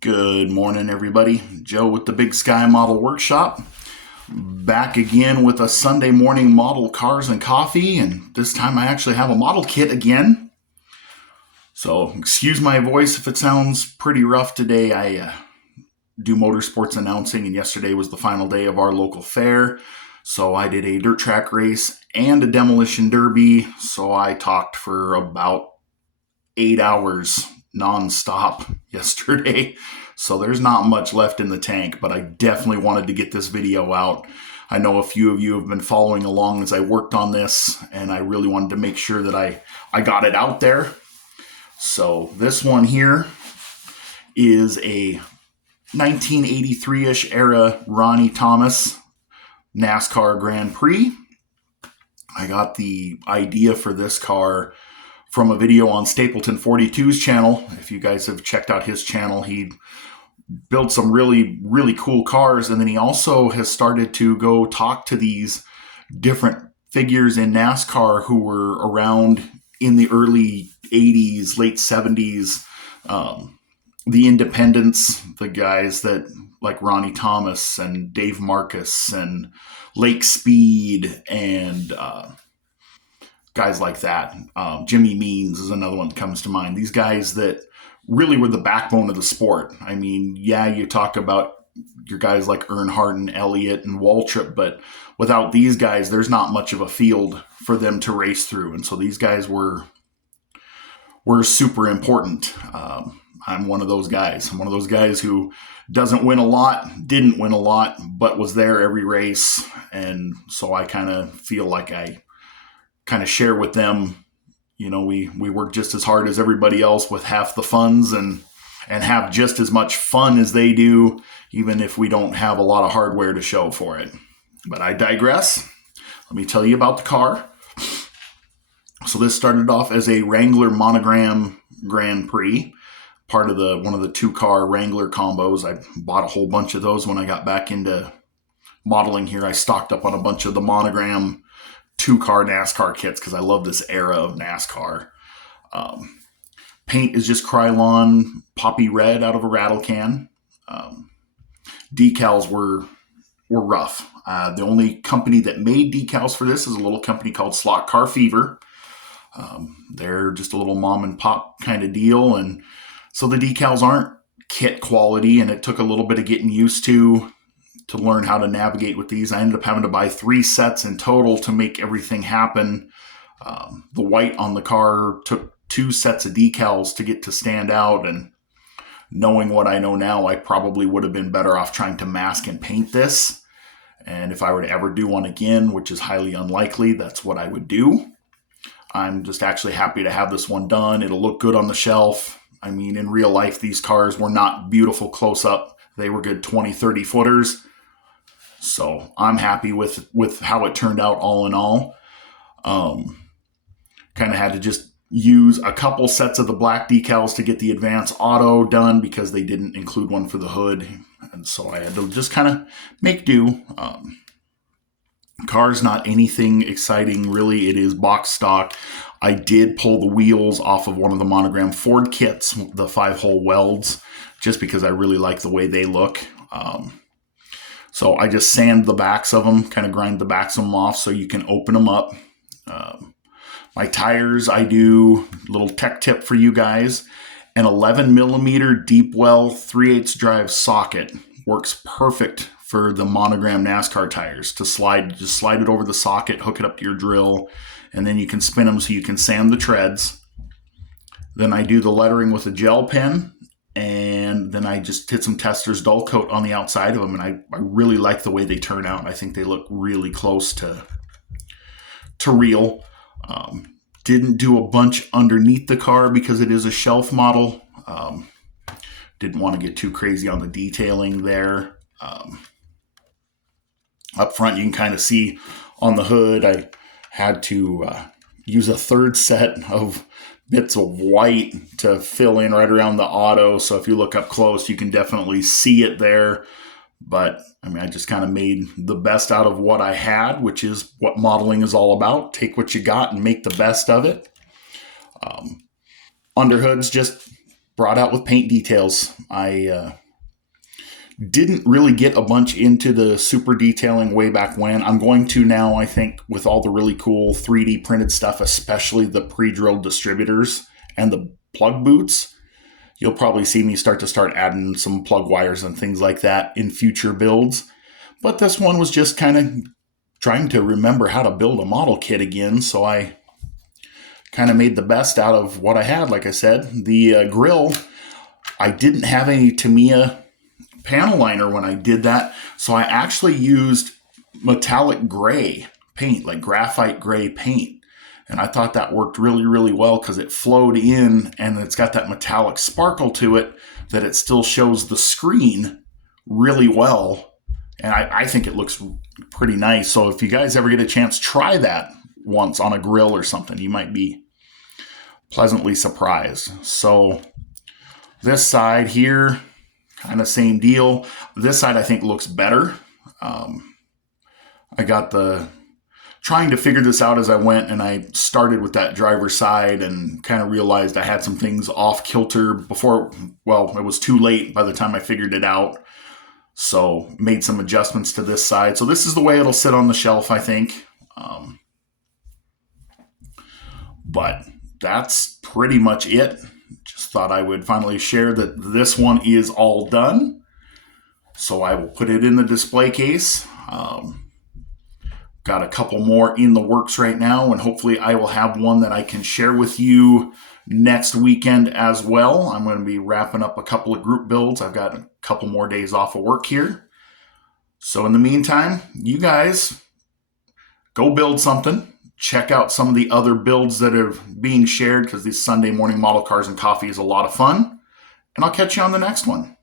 Good morning, everybody. Joe with the Big Sky Model Workshop. Back again with a Sunday morning model cars and coffee, and this time I actually have a model kit again. So excuse my voice if it sounds pretty rough today. I do motorsports announcing, and yesterday was the final day of our local fair. So I did a dirt track race and a demolition derby. So I talked for about 8 hours nonstop yesterday. So there's not much left in the tank, but I definitely wanted to get this video out. I know a few of you have been following along as I worked on this, and I really wanted to make sure that I got it out there. So this one here is a 1983-ish era Ronnie Thomas NASCAR Grand Prix. I got the idea for this car from a video on Stapleton 42's channel. If you guys have checked out his channel, he built some really, really cool cars. And then he also has started to go talk to these different figures in NASCAR who were around in the early 80s, late 70s. The independents, the guys that like Ronnie Thomas and Dave Marcus and Lake Speed and guys like that. Jimmy Means is another one that comes to mind. These guys that really were the backbone of the sport. I mean, yeah, you talk about your guys like Earnhardt and Elliott and Waltrip, but without these guys, there's not much of a field for them to race through. And so these guys were super important. I'm one of those guys. I'm one of those guys who doesn't win a lot, didn't win a lot, but was there every race. And so I kind of feel like I kind of share with them. You know, we work just as hard as everybody else with half the funds and have just as much fun as they do, even if we don't have a lot of hardware to show for it. But I digress. Let me tell you about the car. So this started off as a Wrangler Monogram Grand Prix, part of one of the two-car Wrangler combos. I bought a whole bunch of those when I got back into modeling here. I stocked up on a bunch of the Monogram two-car NASCAR kits because I love this era of NASCAR. Paint is just Krylon Poppy Red out of a rattle can. Decals were rough. The only company that made decals for this is a little company called Slot Car Fever. They're just a little mom and pop kind of deal, and so the decals aren't kit quality, and it took a little bit of getting used to learn how to navigate with these. I ended up having to buy 3 sets in total to make everything happen. The white on the car took 2 sets of decals to get to stand out, and knowing what I know now, I probably would have been better off trying to mask and paint this. And if I were to ever do one again, which is highly unlikely, that's what I would do. I'm just actually happy to have this one done. It'll look good on the shelf. I mean, in real life, these cars were not beautiful close up. They were good 20, 30 footers. So I'm happy with how it turned out all in all. Kind of had to just use a couple sets of the black decals to get the Advance Auto done because they didn't include one for the hood. And so I had to just kind of make do. Car's not anything exciting, really. It is box stock. I did pull the wheels off of one of the Monogram Ford kits, the 5-hole welds, just because I really like the way they look. So I just sand the backs of them, kind of grind the backs of them off so you can open them up. My tires, I do, little tech tip for you guys, an 11 millimeter deep well 3/8 drive socket works perfect for the Monogram NASCAR tires to slide. Just slide it over the socket, hook it up to your drill, and then you can spin them so you can sand the treads. Then I do the lettering with a gel pen, and then I just hit some Testors dull coat on the outside of them, and I really like the way they turn out. I think they look really close to real. Didn't do a bunch underneath the car because it is a shelf model. Didn't want to get too crazy on the detailing there. Up front, you can kind of see on the hood, I had to use a 3rd set of bits of white to fill in right around the auto. So if you look up close, you can definitely see it there. But I mean, I just kind of made the best out of what I had, which is what modeling is all about. Take what you got and make the best of it. Underhood's just brought out with paint details. I didn't really get a bunch into the super detailing way back when. I'm going to now, I think, with all the really cool 3D printed stuff, especially the pre-drilled distributors and the plug boots. You'll probably see me start adding some plug wires and things like that in future builds. But this one was just kind of trying to remember how to build a model kit again, so I kind of made the best out of what I had. Like I said, the grill, I didn't have any Tamiya panel liner when I did that, so I actually used metallic gray paint, like graphite gray paint, and I thought that worked really, really well because it flowed in and it's got that metallic sparkle to it that it still shows the screen really well, and I think it looks pretty nice. So if you guys ever get a chance, try that once on a grill or something. You might be pleasantly surprised. So this side here, kind of same deal. This side I think looks better. I got trying to figure this out as I went, and I started with that driver's side and kind of realized I had some things off kilter before, well, it was too late by the time I figured it out. So made some adjustments to this side. So this is the way it'll sit on the shelf, I think. But that's pretty much it. Just thought I would finally share that this one is all done. So I will put it in the display case. Got a couple more in the works right now, and hopefully I will have one that I can share with you next weekend as well. I'm going to be wrapping up a couple of group builds. I've got a couple more days off of work here. So in the meantime, you guys go build something. Check out some of the other builds that are being shared, because this Sunday morning model cars and coffee is a lot of fun. And I'll catch you on the next one.